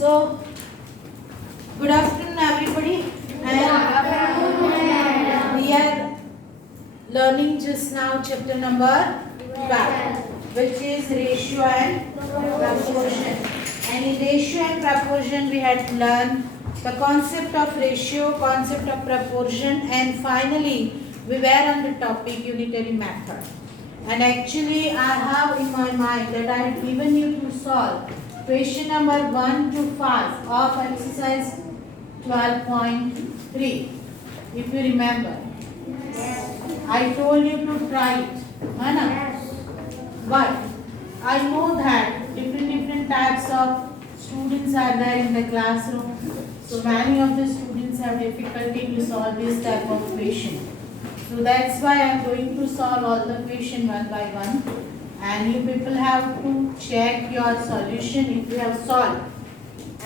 So, good afternoon, everybody. And we are learning just now chapter number 12, which is ratio and proportion. And in ratio and proportion, we had to learn the concept of ratio, concept of proportion, and finally, we were on the topic unitary method. And actually, I have in my mind that I have given you to solve question number 1 to 5 of exercise 12.3. If you remember, I told you to try it, but I know that different types of students are there in the classroom. So many of the students have difficulty to solve this type of question. So that's why I am going to solve all the question one by one, and you people have to check your solution if you have solved,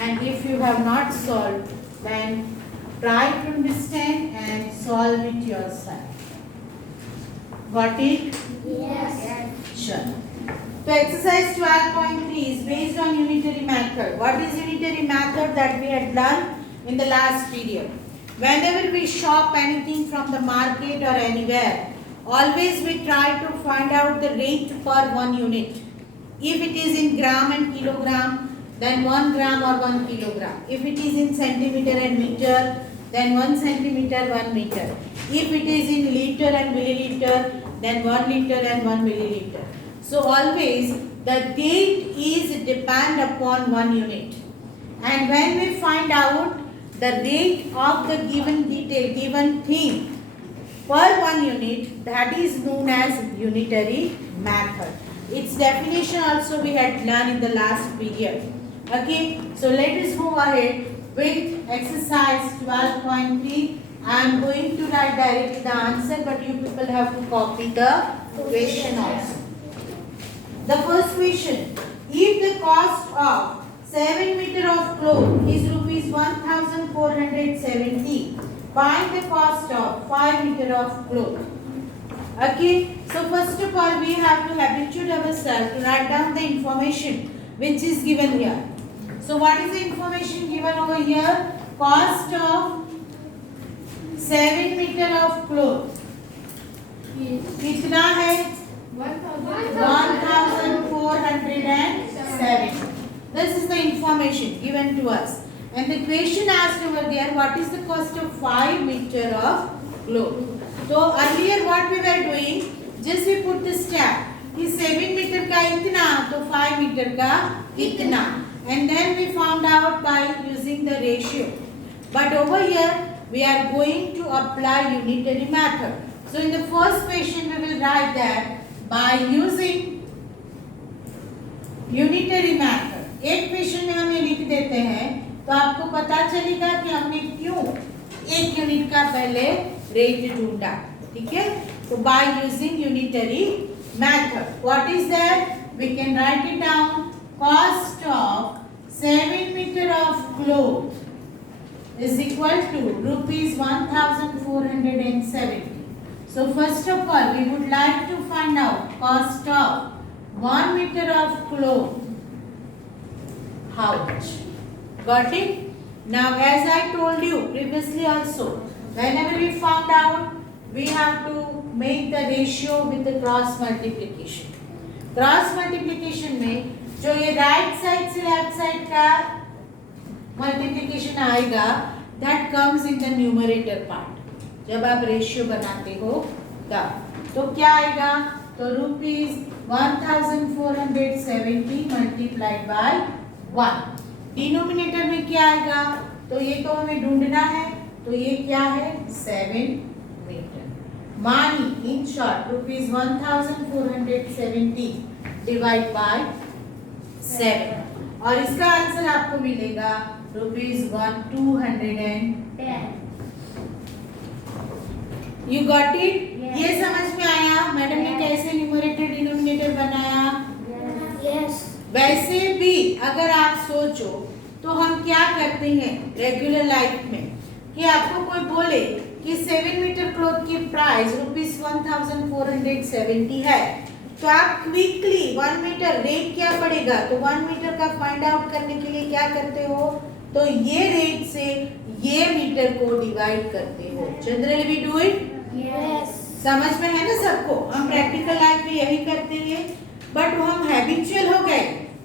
and if you have not solved, then try to understand and solve it yourself. Got it? Yes. Sure. So exercise 12.3 is based on unitary method. What is unitary method? That we had learned in the last period. Whenever we shop anything from the market or anywhere, always we try to find out the rate per 1 unit. If it is in gram and kilogram, then 1 gram or 1 kilogram. If it is in centimeter and meter, then 1 centimeter, 1 meter. If it is in liter and milliliter, then 1 liter and 1 milliliter. So always the date is depend upon 1 unit. And when we find out the rate of the given detail, given thing per 1 unit, that is known as unitary method. Its definition also we had learned in the last period. Okay, so let us move ahead with exercise 12.3. I am going to write directly the answer, but you people have to copy the question also. The first question: if the cost of 7 meter of cloth is rupees 1470, find the cost of 5 meter of cloth. Okay, so first of all we have to habituate ourselves to write down the information which is given here. So what is the information given over here? Cost of 7 meter of cloth कितना है? 1470. This is the information given to us. And the question asked over there, what is the cost of 5 meter of cloth? So earlier what we were doing, just we put the step कि 7 meter का इतना तो 5 meter का इतना, and then we found out by using the ratio. But over here we are going to apply unitary method. So in the first question we will write that by using unitary method. एक question में हम ये लिख देते हैं तो आपको पता चलेगा कि हमने क्यों 1 यूनिट का पहले रेट ढूंढा. ठीक है, तो by using unitary method, what is that? We can write it down. Cost of 7 metre of cloth is equal to rupees 1470. So first of all we would like to find out cost of 1 meter of cloth. How much? Got it? Now as I told you previously also, whenever we found out, we have to make the ratio with the cross multiplication. Cross multiplication में जो ये right side से left side का multiplication आएगा, that comes in the numerator part. जब आप ratio बनाते हो तब तो क्या आएगा? तो रुपीज 1470 मल्टीप्लाइड बाय 1. डिनोमिनेटर में क्या आएगा? तो ये तो हमें ढूंढना है, तो ये क्या है? 7 मीटर. मानी in short rupees 1470 divide by 7, और इसका आंसर आपको मिलेगा रुपीज 1210. You got it? ये समझ में आया मैडम ने कैसे न्यूमरेटर डिनोमिनेटर बनाया? Yes. वैसे भी अगर आप सोचो तो हम क्या करते हैं रेगुलर लाइफ में कि आपको कोई बोले कि 7 मीटर क्लॉथ की प्राइस रुपीज 1470 है, तो आप क्विकली 1 मीटर रेट क्या पड़ेगा, तो 1 मीटर का फाइंड आउट करने के लिए क्या करते हो, तो ये रेट से ये मीटर को डिवाइड करते हो. Generally we do it. Yes. समझ में है ना सबको. हम प्रैक्टिकल लाइफ में यही करते हैं, बट वो हम हैबिचुअल हो गए.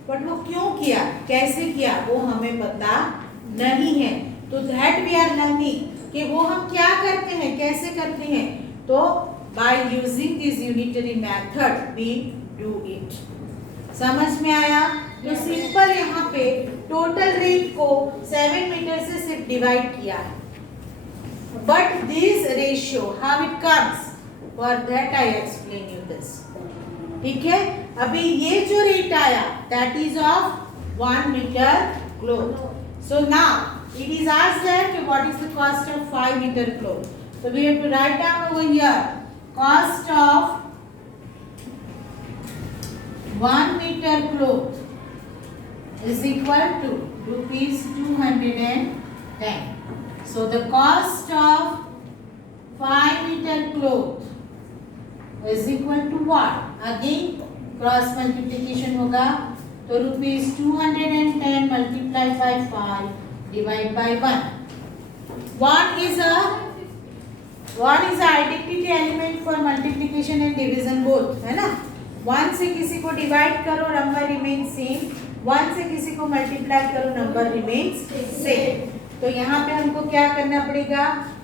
बट वो क्यों किया, कैसे किया, वो हमें पता नहीं है. तो दैट वी आर लर्निंग कि वो हम क्या करते हैं, कैसे करते हैं. तो by using this unitary method we do it. समझ में आया. तो सिंपल यहाँ पे टोटल रेट को 7 मीटर से सिर्फ डिवाइड किया है. But this ratio how it comes, for that I explain you this. ठीक है. अभी ये जो रेट आया that is of 1 metre cloth. So now it is asked that what is the cost of 5 metre cloth. So we have to write down over here cost of 1 meter cloth is equal to rupees 210. So the cost of 5 meter cloth is equal to what? Again cross multiplication होगा. तो rupees 210 multiplied by 5 divided by 1. What is the identity element for multiplication and division both, है ना. 1 से किसी को divide करो number remain same, 1 से किसी को मल्टीप्लाई करो नंबर रिमेन्स सेम. तो यहाँ पे हमको क्या करना पड़ेगा,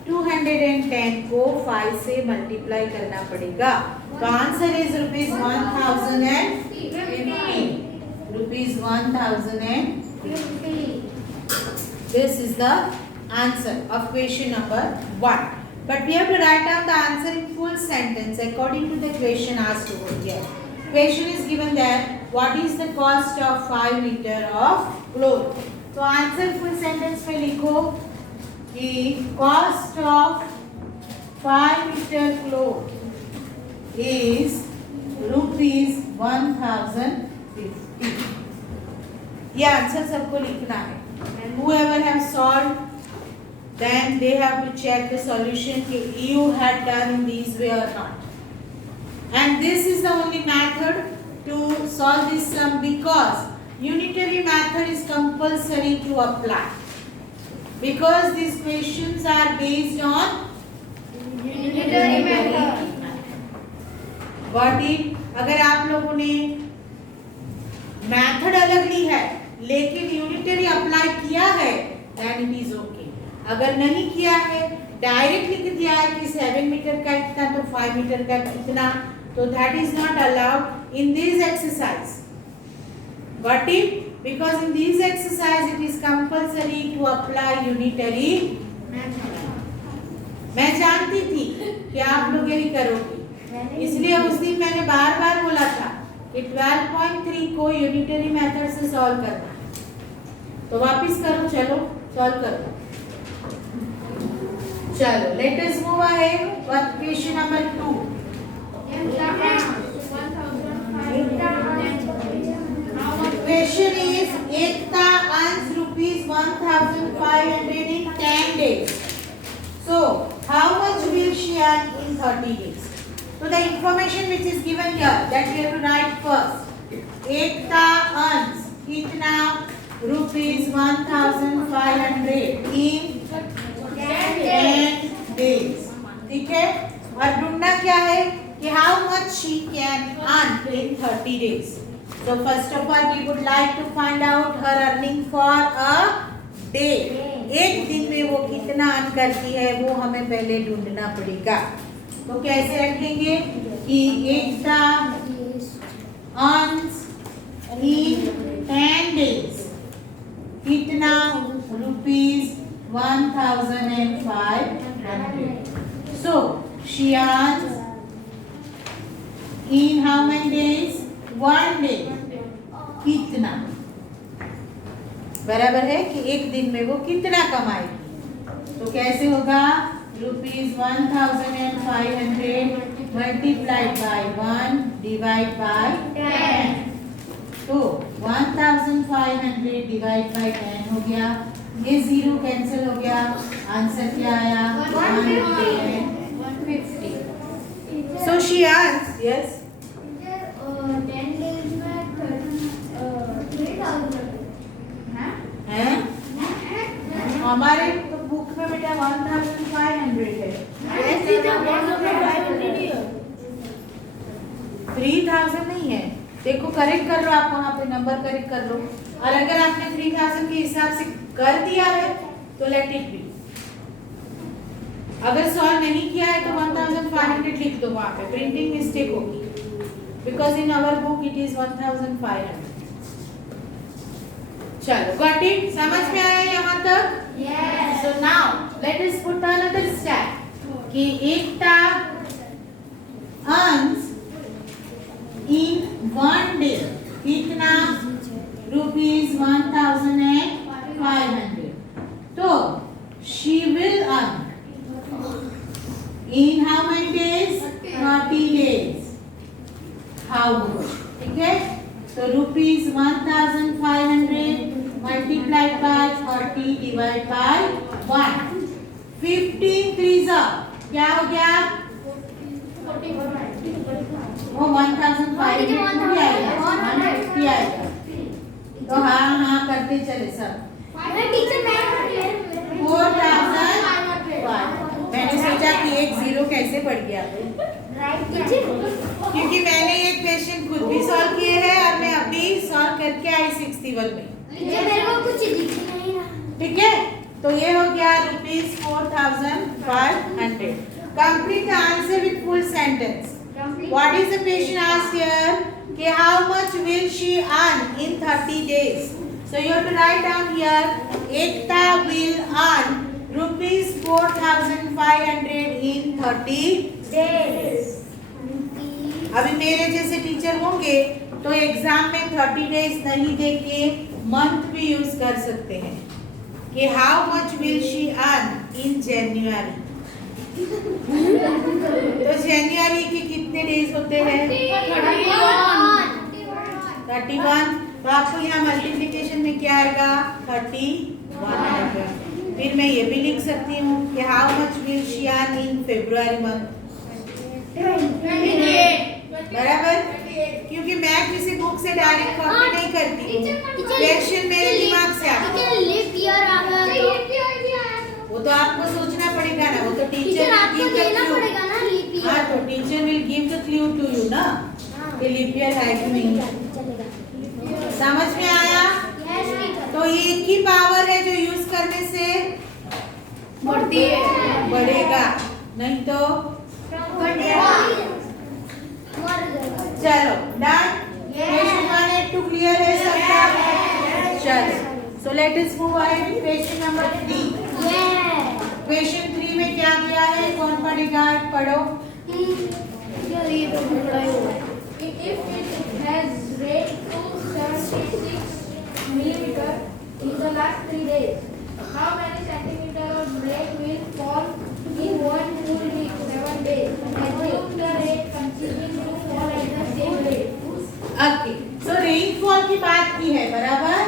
210 को 5 से मल्टीप्लाई करना पड़ेगा. तो answer is rupees 1050. Rupees 1050. This is the answer of question number 1. But we have to write down the answer in full sentence according to the question asked over here. Question is given that what is the cost of 5 meter of cloth. So answer full sentence में लिखो कि cost of 5 meter cloth is rupees 1050. ये answer सबको लिखना है. And whoever have solved, then they have to check the solution कि you had done in this way or not. And this is the only method to solve this sum because unitary method is compulsory to apply. Because these questions are based on Unitary method. But if अगर आप लोगों ने method अलग ली है लेकिन unitary apply किया है then it is okay. अगर नहीं किया है, डायरेक्ट लिख दिया है कि 7 मीटर का इतना तो 5 मीटर का कितना, तो that is not allowed in this exercise. But if because in this exercise it is compulsory to apply unitary method. मैं जानती थी कि आप लोग यही करोगे, इसलिए उस दिन मैंने बार बार बोला था कि 12.3 को यूनिटरी मेथड से सॉल्व करना है. तो वापस करो, चलो सॉल्व करो. चलो let us move ahead with question number 2. Question is Ekta earns rupees 1500 in 10 days. So how much will she earn in 30 days? So the information which is given here that we have to write first. Ekta earns kitna rupees 1500 in 10 days. ठीक है. और ढूंढना क्या है कि how much she can earn in 30 days. So first of all we would like to find out her earning for a day. एक दिन में वो कितना अर्न करती है वो हमें पहले ढूंढना पड़ेगा. तो कैसे रखेंगे कि एकता earns in 10 days कितना rupees 1500. So she earns in how many days? 1 day. कितना बराबर है कि एक दिन में वो कितना कमाएगी. तो कैसे होगा, rupees 1500 multiplied by 1 divide by 10. तो 1500 डिवाइड बाय 10 हो गया. ये 0 कैंसिल हो गया. आंसर क्या आया, 150. So she earns, yes. हमारे तो बुक में बेटा 1500 है। 3000 नहीं है, देखो करेक्ट कर लो आप, वहाँ पे नंबर करेक्ट कर लो। और अगर आपने 3000 के हिसाब से कर दिया है तो लेट इट बी। अगर सॉल्व नहीं किया है तो 1500 लिख दो वहाँ पे, प्रिंटिंग मिस्टेक होगी, because in our book it is 1500। चलो गॉट इट, समझ में आया यहाँ तक? Yes. So now let us put another step कि एकता earns in one day कितना? ₹1500। तो she will earn in how many days? 30 days. How much? ठीक है, तो ₹1500 multiplied by 30 divided by 1. 15 3s क्या हो गया? वो 1500 भी आएगा, 150 आएगा। तो हाँ करते चले सब। 4005। मैंने सोचा कि एक जीरो कैसे बढ़ गया, क्योंकि मैंने ये क्वेश्चन खुद भी सॉल्व किए हैं और मैं अभी सॉल्व करके आई 61 में। ठीक है, तो ये हो गया ₹4500। Complete the answer with full sentence. What is the question asked here? कि how much will she earn in 30 days? So you have to write down here. Ekta will earn ₹4500 in 30 days. अभी मेरे जैसे teacher होंगे तो exam में 30 days नहीं देके month भी यूज कर सकते हैं कि how much will she earn in January. तो जनवरी के कितने डेज होते हैं? 31। तो आपको यहाँ मल्टीप्लिकेशन में क्या आएगा? 31 आएगा। फिर मैं ये भी लिख सकती हूँ कि how much will she earn in February month. बराबर, क्योंकि मैं किसी बुक से डायरेक्ट कॉपी नहीं करती हूँ, क्वेश्चन मेरे दिमाग से आता है। वो तो आपको सोचना पड़ेगा ना, वो तो टीचर हाँ, तो teacher will give the clue to you ना कि लीप ईयर है कि नहीं। समझ में आया? तो ये एक ही पावर है जो यूज करने से बढ़ती है, बढ़ेगा, नहीं तो चलो डन। क्वेश्चन 1 and 2 क्लियर है सबका? चलो, so let us move ahead to question number 3। Question 3 में क्या दिया है, कौन पढ़ेगा? पढ़ो। If it has rained to 76 millimeter in the last 3 days, how many centimeter of rain will fall in one full week, 7 days? Assume the rain continuing to fall at the same rate. Okay, so rainfall की बात की है, बराबर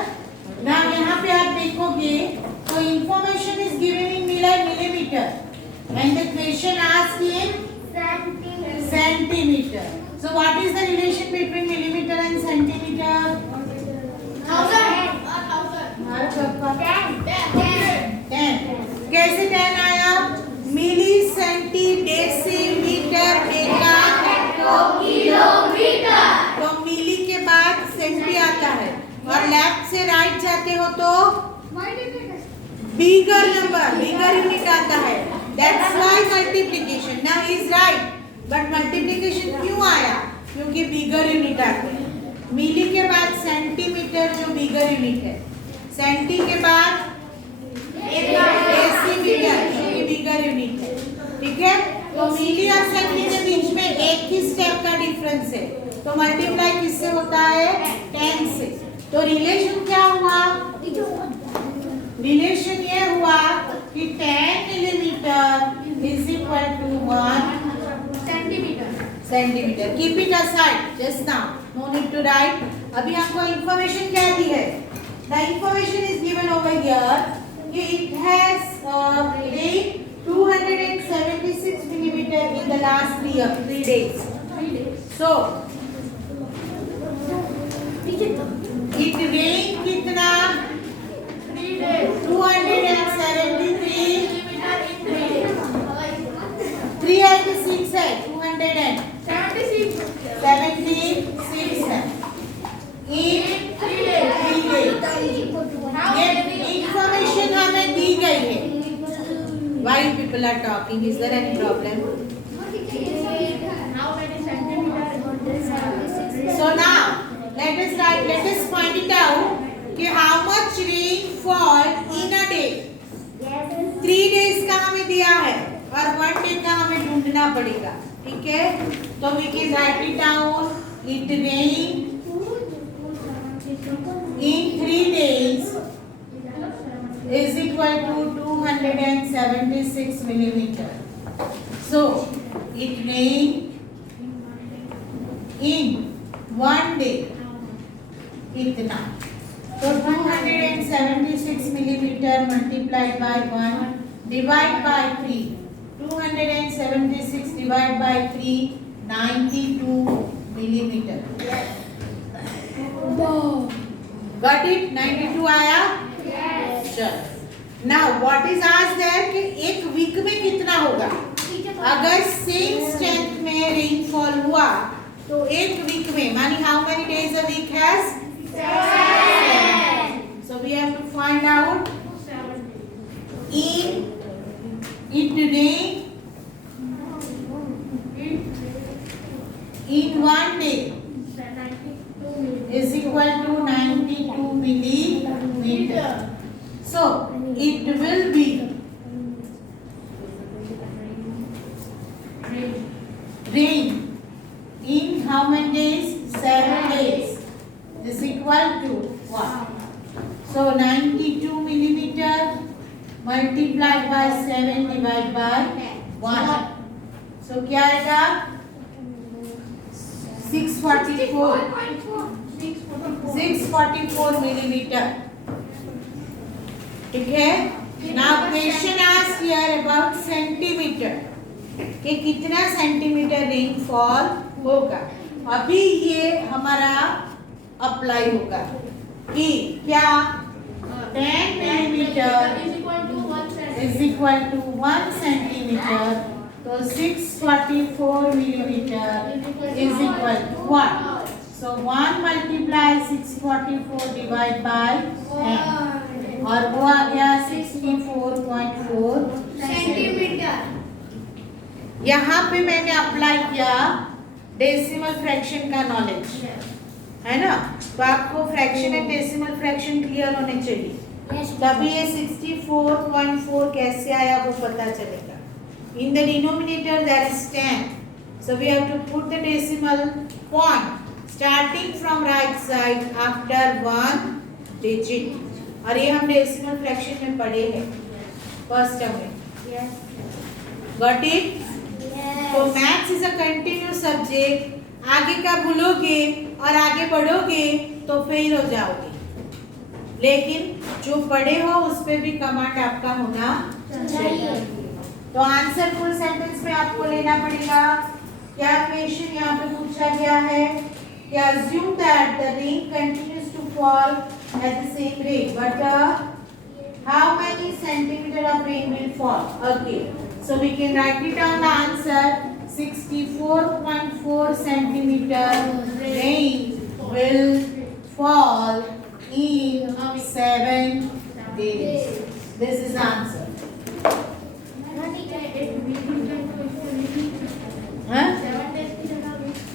ना? यहाँ पे आप देखोगे तो information is given in millimetre and the question asked in centimetre. So what is the relation between millimeter and centimeter? 10। कैसे 10 आया? मिली सेंटी डेसीमीटर तो किलोमीटर। तो मिली के बाद सेंटी आता है और लेफ्ट से राइट जाते हो तो बिगर नंबर, बिगर यूनिट आता है। That's why multiplication. Now he is right. But multiplication क्यों आया? क्योंकि बिगर यूनिट आते हैं। मिली के बाद सेंटीमीटर जो बिगर यूनिट है, सेंटी के बाद डेसीमीटर जो कि बिगर यूनिट है। ठीक है, तो मिली और सेंटी के बीच में एक ही स्टेप का डिफरेंस है, तो मल्टीप्लाई किससे होता है? 10 से। तो रिलेशन क्या हुआ? रिलेशन ये हुआ कि 10 millimetre is equal to 1 centimetre. Keep it aside just now, no need to write. अभी हमको इंफॉर्मेशन क्या दी है? The information is given over here कि it has rain 276 millimetre in the last 3 days. So it rained कितना? 276 people are talking. Is there any problem? How many centimeters? So now let us find it out कि how much rain fall in a day. 3 days का हमें दिया है और 1 day का हमें ढूंढना पड़ेगा. ठीक है, तो we can write it down. It rain in 3 days is equal to 276 millimeter. So it rain in 1 day कितना? तो 276 millimeter multiplied by 1 divide by 3. 276 divided by 3, 92 millimeter. Got it? 92 आया? चलो. Now what is asked there कि एक week में कितना होगा? अगर सेम स्ट्रेंथ में रेनफॉल हुआ तो एक वीक में मानी how many days a week has? 7. So we have to find out in it rain in 1 day is equal to 92 millimeter. So it will be rain in how many days? 7 days is equal to what? So 92 millimeter multiplied by 7 divided by 1. So क्या आएगा? 644 millimeter. ठीक है. Now question asked here about centimeter. कि कितना centimetre rainfall होगा. अभी ये हमारा अप्लाई होगा कि क्या 10 millimeter is equal to 1 centimeter. So 644 millimeter is equal to what? So 1 multiply 644 divide by 10 और वो आ गया 64.4 सेंटीमीटर. यहाँ पे मैंने अप्लाई किया डेसिमल फ्रैक्शन का नॉलेज है ना, तो आपको fraction and decimal fraction clear होने चाहिए. तभी ये 64.4 कैसे आया वो पता चलेगा. In the denominator there is 10, so we have to put the decimal point starting from right side after 1 digit. और ये हम डेसिमल फ्रैक्शन में पढ़े हैं फर्स्ट टर्म में. Got it? तो maths is a continuous subject. आगे का भूलोगे और आगे बढ़ोगे तो फेल हो जाओगे, लेकिन जो पढ़े हो उस पे भी कमांड आपका होना चाहिए. तो आंसर फुल सेंटेंस में आपको लेना पड़ेगा. क्या क्वेश्चन यहाँ पे पूछा गया है कि assume that the rain continues to fall at the same rate, but how many centimeter of rain will fall? Okay, so we can write it down the answer. 64.4 centimeter rain will fall in 7 days. This is the answer. हाँ?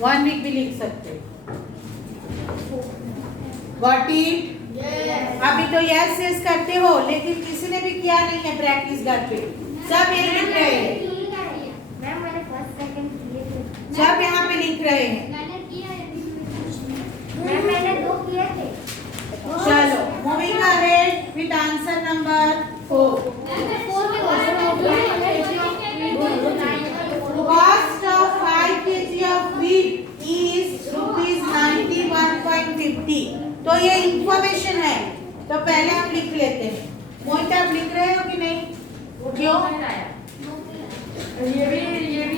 1 week भी लिख सकते. Got it? अभी तो yes yes करते हो, लेकिन किसी ने भी किया नहीं है प्रैक्टिस घर पे. सब ये लिख रहे हैं. सब यहाँ पे लिख रहे हैं. चलो moving ahead with answer number 4. Cost of 5 kg of wheat is ₹91.50. तो ये इंफॉर्मेशन है, तो पहले हम लिख लेते हैं. मोहित आप लिख रहे हो कि नहीं? क्यों? ये भी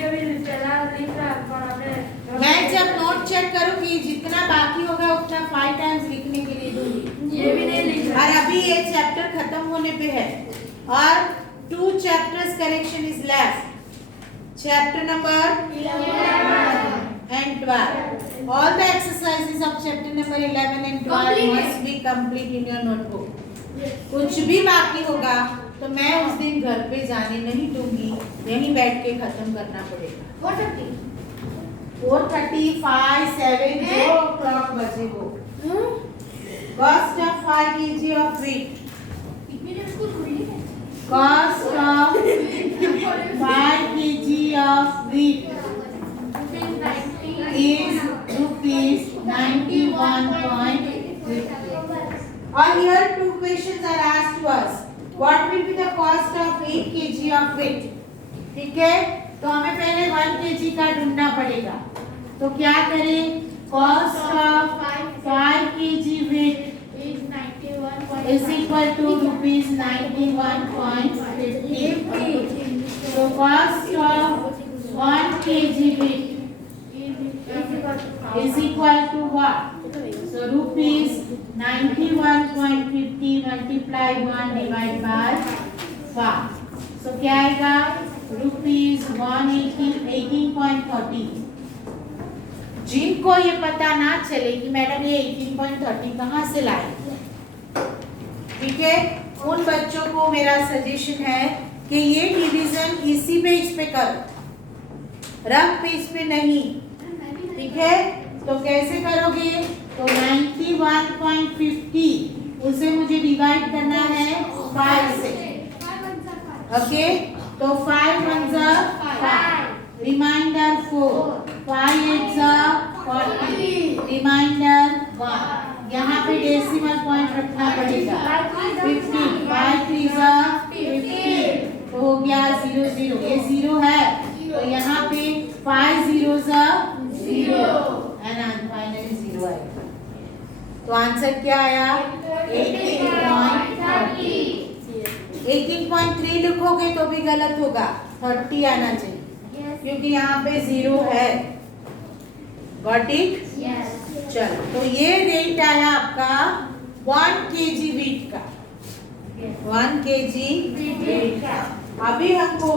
अभी चला लिख रहा है. मैं जब नोट चेक करूंगी जितना बाकी होगा उतना 5 टाइम्स लिखने के लिए दूंगी. ये भी नहीं लिख रहा. और अभी ये चैप्टर खत्म होने पे है और 2 chapters correction is left. Chapter number 11 and 12. All the exercises of chapter number 11 and 12 must be complete in your notebook. कुछ भी बाकी होगा तो मैं उस दिन घर पे जाने नहीं दूंगी, यहीं बैठ के खत्म करना पड़ेगा। 4:35, 7 जो क्लॉक बजे को। Cost of 5 kg of wheat. Cost of 5 kg of wheat is rupees 91.50. Or here two questions are asked to us. What will be the cost of 8 kg of wheat? ठीक है, तो हमें पहले 1 kg का ढूंढना पड़ेगा। तो क्या करें? Cost of 5 kg wheat is equal to rupees 91.50. So cost of 1 kg wheat is equal to what? So rupees 91.50 multiply 1 divide by 5. So क्या आएगा? रुपीज 18.30। जिनको ये पता ना चले कि मैडम ये 18.30 कहाँ से लाए, ठीक है, उन बच्चों को मेरा सजेशन है कि ये डिवीजन इसी पेज पे करो, रफ पेज पे नहीं, ठीक है। तो कैसे करोगे? तो 91.50 उसे मुझे डिवाइड करना है 5 से, ओके। तो 5 1 5, रिमाइंडर 4, 5 8 40, रिमाइंडर 1। यहाँ पे डेसिमल पॉइंट रखना पड़ेगा 15, 5 3 15, तो हो गया 0 0, ये 0 है, तो यहाँ पे 5 0 0 एंड फाइनली 0 आएगा। तो आंसर क्या आया? 18.30। 18.3 लिखोगे तो भी गलत होगा, 30 आना चाहिए क्योंकि यहाँ पे 0 है। Got it? चलो, तो ये रेट आया आपका 1 kg वीट का, 1 kg वीट का। अभी हमको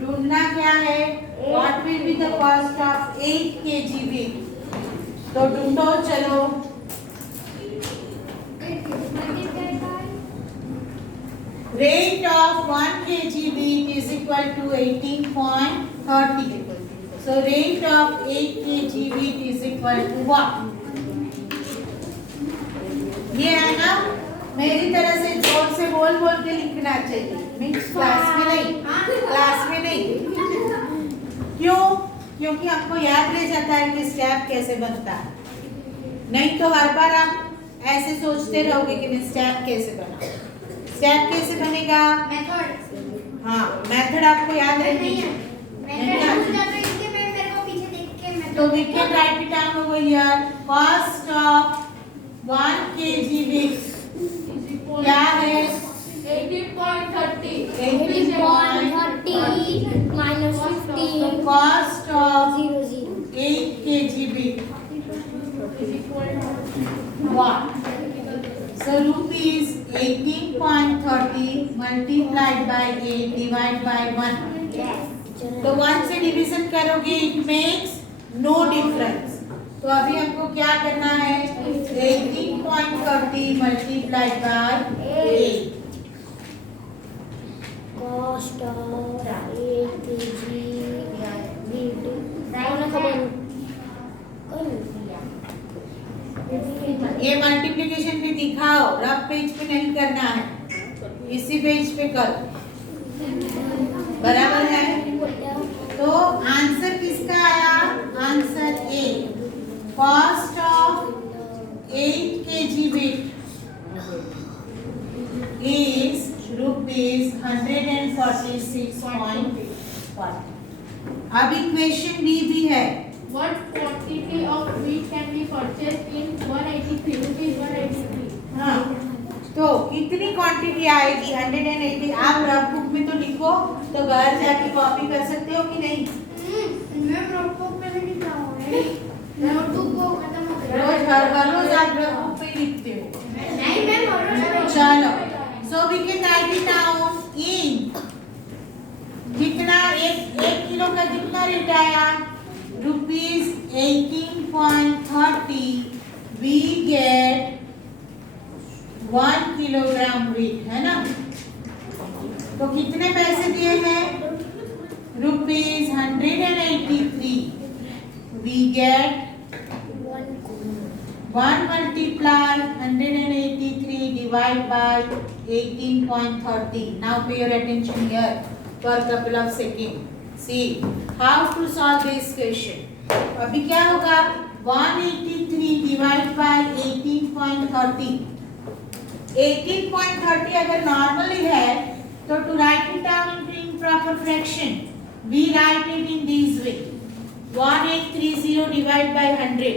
ढूंढना क्या है? What will be the cost of 8 kg wheat. तो ढूंढो, चलो। Rate of 1 kg wheat is equal to 18.30. So rate of 8 kg wheat is equal to what? ये है ना, मेरी तरह से जोर से बोल बोल के लिखना चाहिए, मिक्स क्लास में नहीं, क्लास में नहीं। क्यों? क्योंकि आपको याद रह जाता है कि स्टेप कैसे बनता है, नहीं तो हर बार आप ऐसे सोचते रहोगे कि मैं स्टेप कैसे बनाऊं। स्टेप कैसे बनेगा? मेथड। हाँ, मेथड आपको याद रखनी है। तो we can write it down over here. Cost of 1 kg wheat क्या है? 18.30 minus 15 Cost of 0 8 kg wheat what? So rupees 18.30 multiplied by 8 divided by 1. तो 1 से डिवीजन करोगे, इट मेक्स नो डिफरेंस। तो अभी हमको क्या करना है? 18.30 multiplied by 8. cost of 8 kg wheat ये मल्टीप्लिकेशन भी दिखाओ, रफ पेज पे नहीं करना है, इसी पेज पे करो, बराबर है। तो आंसर किसका आया? Answer A. Cost of 8 kg wheat is rupees 146.1। अब इक्वेशन बी भी है। What quantity of wheat can be purchased in 183 rupees 183? हाँ, तो कितनी क्वांटिटी आएगी? 180। आप रफ बुक में तो लिखो, तो घर जाके कॉपी कर सकते हो कि नहीं? मैं नोटबुक में नहीं लिखा हूँ, नोटबुक को खत्म हो गया। रोज हर रोज आप रफ बुक पे लिखते हो। नहीं, मैं नोटबुक चलो, so we can write it down in कितना? एक किलो का कितना रेट आया? Rupees 18.30। We get 1 kilogram wheat, है ना? तो कितने पैसे दिए हैं? Rupees 183. We get 1 multiply 183 divide by 18.30. Now pay your attention here for a couple of seconds. See how to solve this question. अभी क्या होगा? 183 divide by 18.30. 18.30 अगर नॉर्मली है तो to write it down in improper fraction we write it in this way 1830 divide by 100.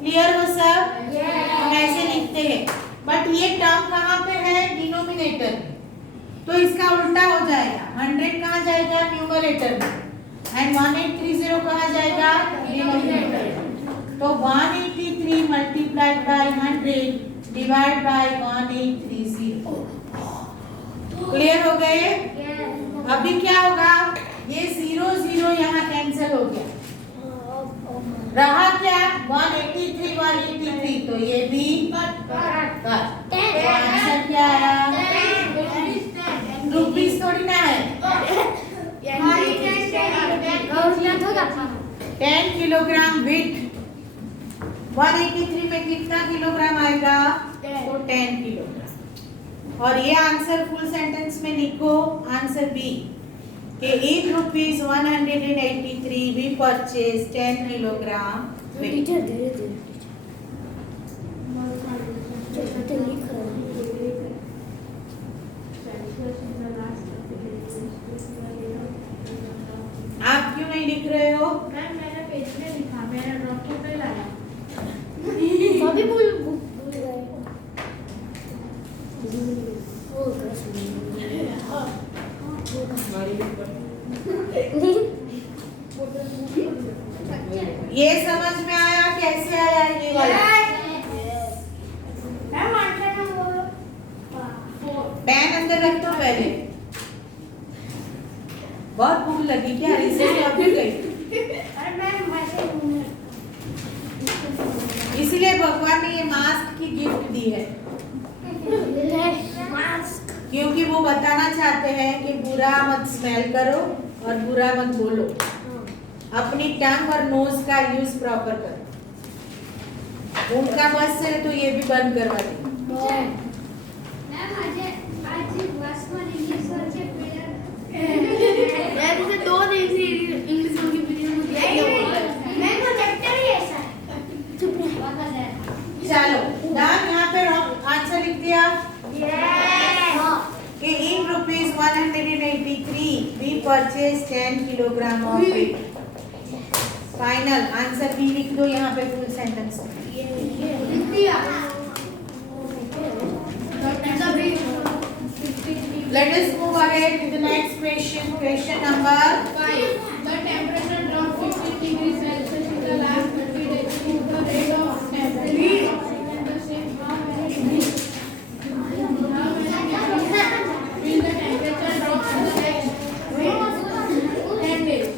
Clear हो सब? हम ऐसे लिखते हैं बट ये टर्म कहाँ पे है? डिनोमिनेटर में, तो इसका उल्टा हो जाएगा. 100 कहाँ जाएगा? न्यूमरेटर में, एंड 1830 कहाँ जाएगा? डिनोमिनेटर में. तो 183 multiplied by 100 divide by 1830. Clear हो गए? अभी क्या होगा? ये 0 0 यहाँ कैंसिल हो गया. रहा क्या? 183 183, तो ये भी कट. आंसर क्या आया? रुपीस थोड़ी ना है, 10 किलोग्राम विथ. 183 में कितना किलोग्राम आएगा? तो 10 किलोग्राम. और ये आंसर फुल सेंटेंस में लिखो. आंसर बी कि in rupees 183 we purchase 10 kilogram weight. Teacher धीरे धीरे टीचर लिख रहा आप क्यों नहीं लिख रहे हो? मैंने पेज में लिखा, मैंने डॉक्टर पे लाया. अभी भूल गए ये समझ में आया? कैसे आया ये वाला? पेन अंदर रख दो पहले. बहुत भूख लगी क्या? रिसेस तो अभी गई. इसलिए भगवान ने ये मास्क की गिफ्ट दी है, क्योंकि वो बताना चाहते हैं कि बुरा मत स्मेल करो और बुरा मत बोलो. अपनी टंग और नोज का यूज प्रॉपर करो. उनका बस है तो ये भी बंद करवा दें. चलो नाम यहाँ पे आंसर लिख दिया कि in rupees 183 we purchase 10 kilogram of wheat. Final answer भी लिख दो यहाँ पे फुल सेंटेंस में. Let us move ahead to the next question. Question number 5. The temperature dropped 50 degrees Celsius in the last 30 days. The rate of temperature remained the same. How many degrees? Will the temperature drop in the next 10 days?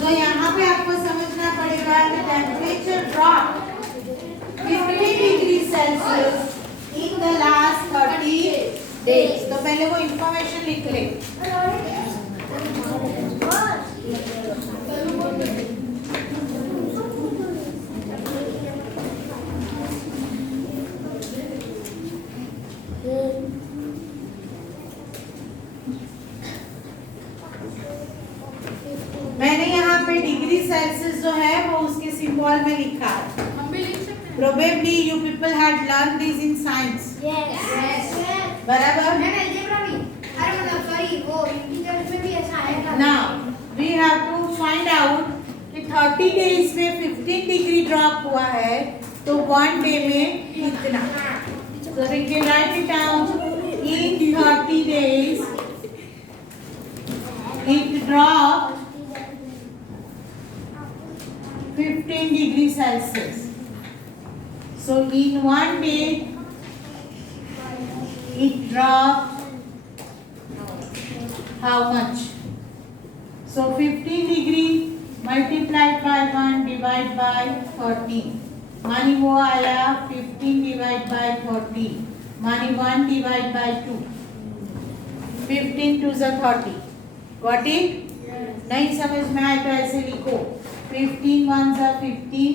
तो यहाँ पे आपको समझना पड़ेगा कि temperature drop 50 degree Celsius in the last 30 days. तो पहले वो इंफॉर्मेशन लिख ले. मैंने यहाँ पे डिग्री सेल्सियस जो है वो उसके सिंबल में लिखा है. हम भी लिख सकते हैं. Probably you people had learned this in science. बराबर? Now we have to find out कि 30 days में 15 डिग्री ड्रॉप हुआ है तो 1 डे में कितना. So we can write it down. In 30 days it dropped 15 degree Celsius. So in 1 day it dropped how much? So 15 degree multiplied by 1 divide by 30. मानी वो आया 15 divide by 30. मानी 1 divide by 2. 15 टू ज़ा 30. Got it? नहीं समझ में आए तो ऐसे लिखो 15 1 ज़ा 15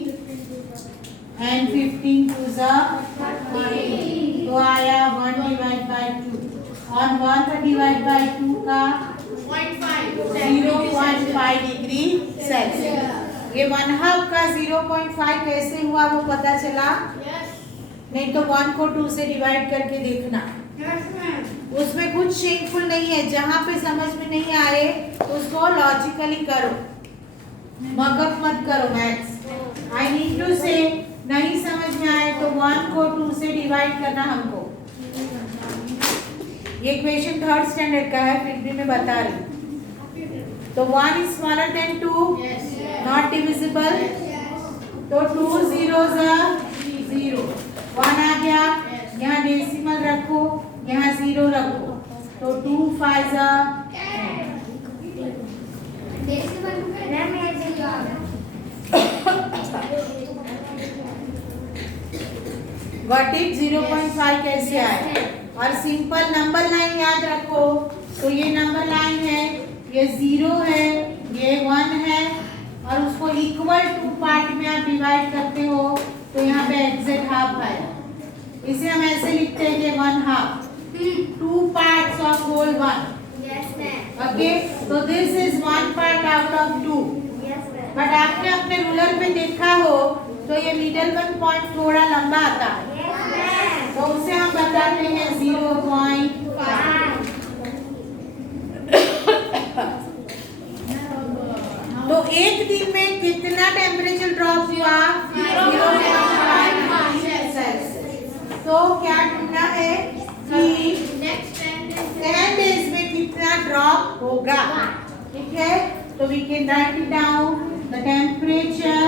एंड 15 टू ज़ा 30. तो आया 1 डिवाइड बाय 2 और 1 का डिवाइड बाय 2 का 0.5 डिग्री सेल्सियस. ये 1/2 का 0.5 कैसे हुआ वो पता चला? नहीं तो 1 को 2 से डिवाइड करके देखना. उसमें कुछ शेमफुल नहीं है. जहाँ पे समझ में नहीं आए उसको लॉजिकली करो, मगअप मत करो मैथ्स. आई नीड टू से नहीं समझ में आए तो 1 को 2 से डिवाइड करना हमको. ये क्वेश्चन 3rd स्टैंडर्ड का है फिर भी मैं बता रही हूँ. तो 1 is smaller than 2, not divisible. तो 2 zeros are 0. 1 आ गया, यहाँ डेसिमल रखो, यहाँ 0 रखो. तो 2 5 are 10. Got it? 0.5 कैसे आए? और सिंपल नंबर लाइन याद रखो. तो ये नंबर लाइन है, ये 0 है, ये 1 है और उसको इक्वल 2 पार्ट में आप डिवाइड करते हो तो यहाँ पे एग्जैक्ट हाफ आया. इसे हम ऐसे लिखते हैं कि 1/2. 2 parts of whole 1. ओके, तो this is 1 part out of 2. But आपने अपने रूलर पे देखा हो तो ये मिडल वन पॉइंट थोड़ा लंबा आता है तो उसे हम बताते हैं 0.5. तो एक दिन में कितना टेम्परेचर ड्रॉप हुआ? 0.5 सेल्सियस. तो क्या ढूंढना है कि 10 डेज में कितना ड्रॉप होगा. ठीक है, तो we can write it down. The temperature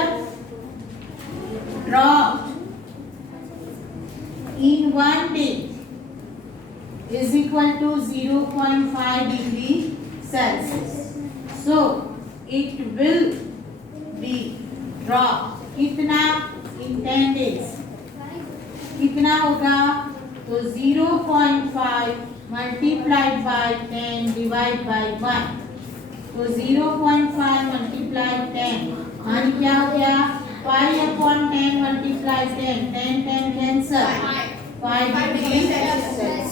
drop in 1 day is equal to 0.5 degree Celsius. So it will be drop कितना in 10 days. कितना होगा? तो 0.5 multiplied by 10 divided by 1. तो 0.5 multiplied 10 मान क्या हो गया? 5/10 multiplied 10. 10 cancel. 5 degree Celsius.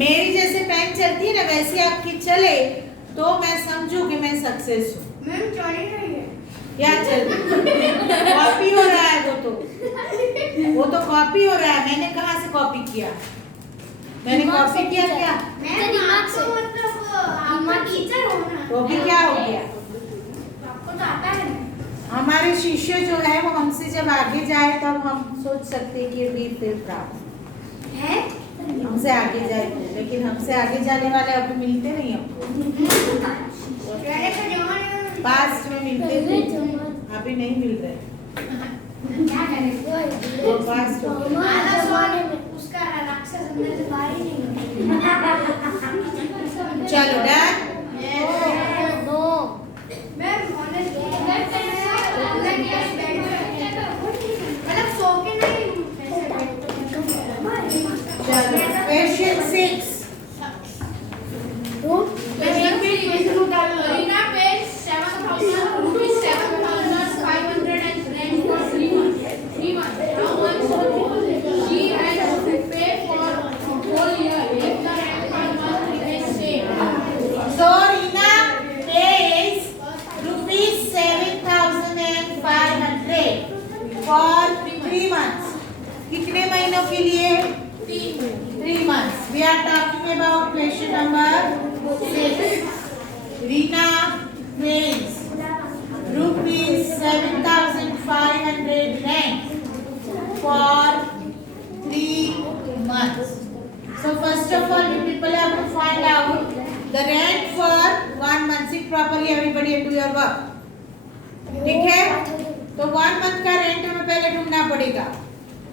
मेरी जैसे पेन चलती है ना वैसे आपकी चले तो मैं समझू कि मैं सक्सेस हूँ. मैम चली रही है. क्या चल रही है? कॉपी हो रहा है वो तो कॉपी हो रहा है. मैंने कहाँ से कॉपी किया? मैंने कॉपी किया क्या? दिमाग से मतलब आप टीचर हो ना. तो भी क्या हो गया? आपको तो आता है. हमारे शिष्य जो है वो हमसे जब आगे जाए तब हम सोच सकते हैं कि ये वीर फिर प्राप्त है. हमसे आगे जाए, लेकिन हमसे आगे जाने वाले अभी मिलते नहीं हमको. पास्ट में मिलते थे, अभी नहीं मिल रहे. क्या करें? वो पास्ट हो गया. उसका राक्षस अंदर से बाहर ही नहीं चलो डन. मैम ऑनेस्टली मतलब सो के नहीं. चलो question 6. Rina pays 7,000 rupees 7,500 rent for 3 months. How much she has to pay for a whole year if the rent per month remains same? So Rina pays rupees 7,500 for 3 months. कितने महीनों के लिए? 3 months. We are talking about question number 6. Rina pays rupees 7,500 rent for 3 months. So first of all, you people have to find out the rent for 1 month. Sit properly, everybody, and do your work. ठीक है? तो 1 month का rent हमें पहले ढूंढना पड़ेगा.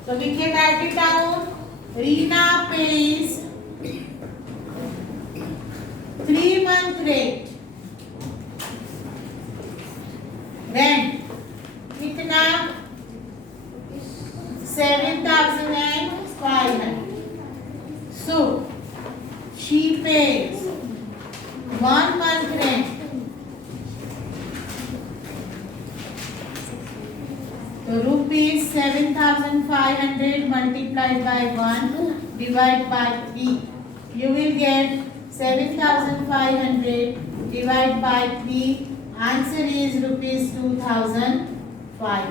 So we can write it down. Rina pays 3-month rent. कितना? 7,500. So rupees 7,500 multiplied by 1 divided by 3. You will get 7,500 divided by 3. Answer is rupees 2,500.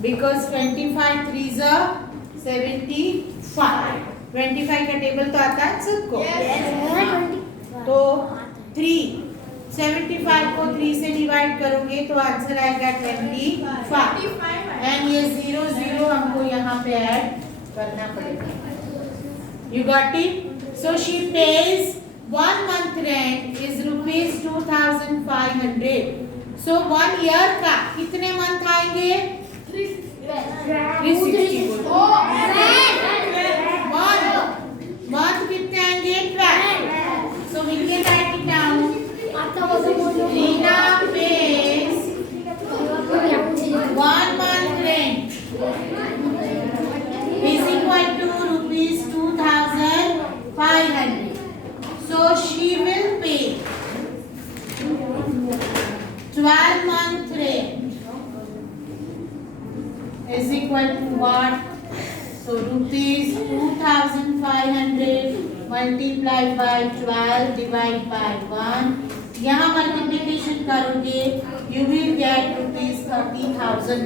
Because 25 3s are 75. 25 का टेबल तो आता है सबको? तो 3 75 को 3 से डिवाइड करोगे तो आंसर आएगा 25 एंड ये 0 0 हमको यहाँ पे ऐड करना पड़ेगा. You got it? So she pays 1 month rent is rupees 2,500. So 1 year का कितने मंथ आएंगे? 360. मंथ कितने आएंगे? 12. So we can write it down. Rina pays 1 month rent is equal to rupees 2,500. So she will pay 12 month rent is equal to what? So rupees 2,500 multiplied by 12 divided by 1. यहाँ multiplication करोगे you will get rupees 30,000.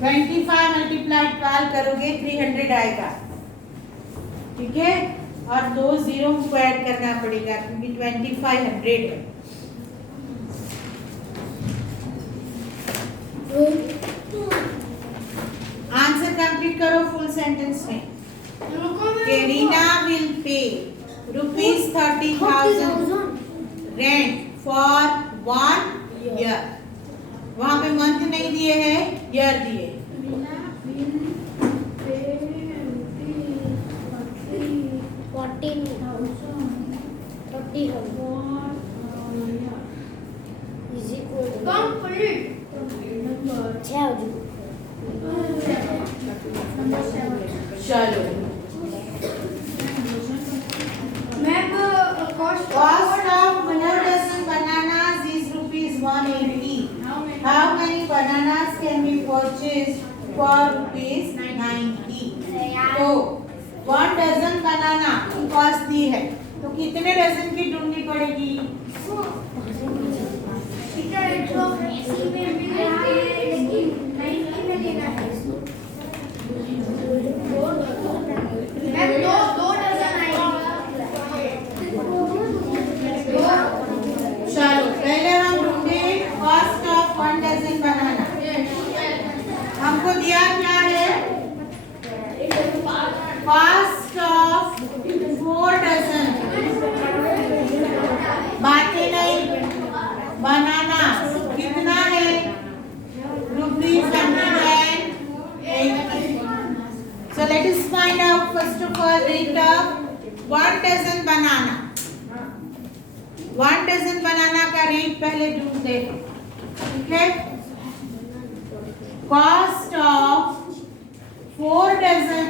25 multiplied 12 करोगे 300 आएगा. ठीक है, और 2 zero को add करना पड़ेगा क्योंकि 2500 है. आंसर कंप्लीट करो फुल सेंटेंस में. Karina will pay rupees 30,000 rent for 1 year. वहाँ पे मंथ नहीं दिए हैं, ईयर दिए. चलो cost of 4 dozen bananas is rupees 180. How many bananas can be purchased for rupees 90? तो 1 dozen banana की कॉस्ट दी है तो कितने डजन की ढूंढनी पड़ेगी? चलो पहले हम ढूंढे कॉस्ट ऑफ 1 डजन बनाना. हमको दिया क्या है? Cost of 4 dozen. बातें नहीं, बनाना कितना है? Rupees 180. So let us find out first of all rate of 1 dozen banana. 1 dozen banana का रेट पहले ढूंढते हैं. ठीक है, cost of 4 dozen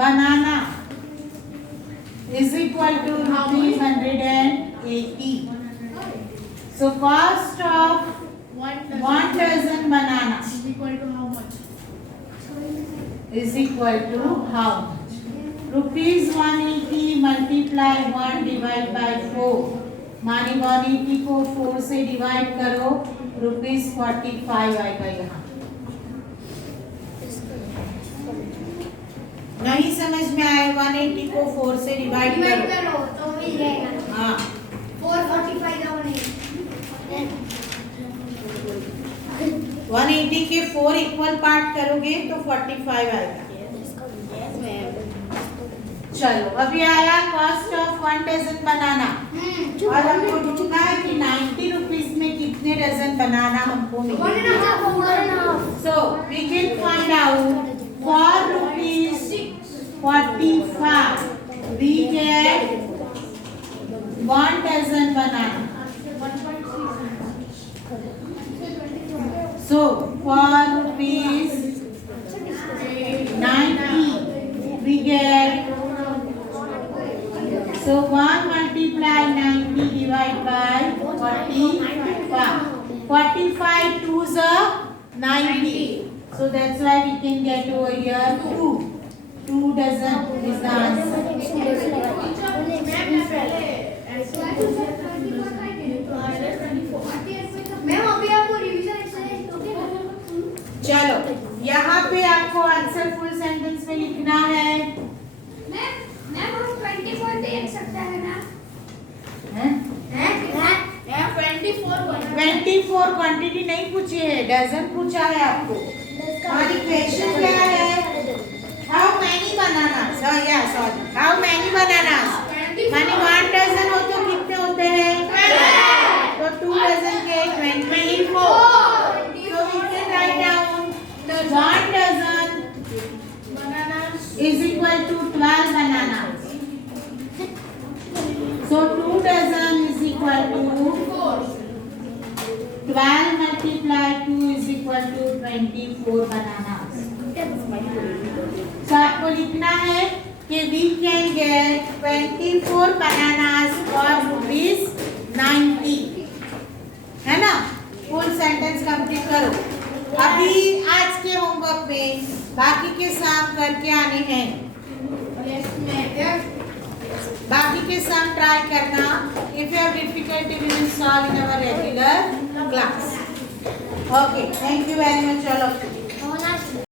banana is equal to rupees 180. So cost of 1 dozen banana is equal to how much? Rupees 180 multiply 1 divide by 4. मानी 180 को 4 से divide करो, रुपीज 45 आएगा. यहाँ नहीं समझ में आया? 180 को 4 से डिवाइड करो तो मिल जाएगा. हाँ 445 का 180 के 4 इक्वल पार्ट करोगे तो 45 आएगा. चलो अभी आया कॉस्ट ऑफ 1 डजन बनाना और हमको ढूंढना है कि 90 रुपीस में कितने डजन बनाना हमको मिलेंगे. So we can find out for rupees 45 we get 1 dozen banana. So for rupees 90 we get, so 1 multiply 90 divide by 45 twos are 90. So that's why we can get over here 2. 2 dozen is the answer. Ma'am अभी आपको revision exercise चलो यहाँ पे आपको answer full sentence में लिखना है। Ma'am हम 24 देख सकते हैं ना? हैं? हैं? 24 क्वांटिटी नहीं पूछी है, डजन पूछा है आपको। हमारी क्वेश्चन क्या है? How many bananas? Sorry, how many bananas? माने 1 डजन हो तो कितने होते हैं? तो 2 डजन के 24। So we can write down 1 dozen is equal to 12 bananas. So 2 dozen is equal to 12 multiplied 2 is equal to 24 bananas. So आपको लिखना है कि we can get 24 bananas for rupees 90, है ना? फुल सेंटेंस कंप्लीट करो। अभी आज के होमवर्क में बाकी के सम करके आने हैं। बाकी के सम ट्राई करना। If you have difficulty we will solve in our regular class. Okay, thank you very much all of you.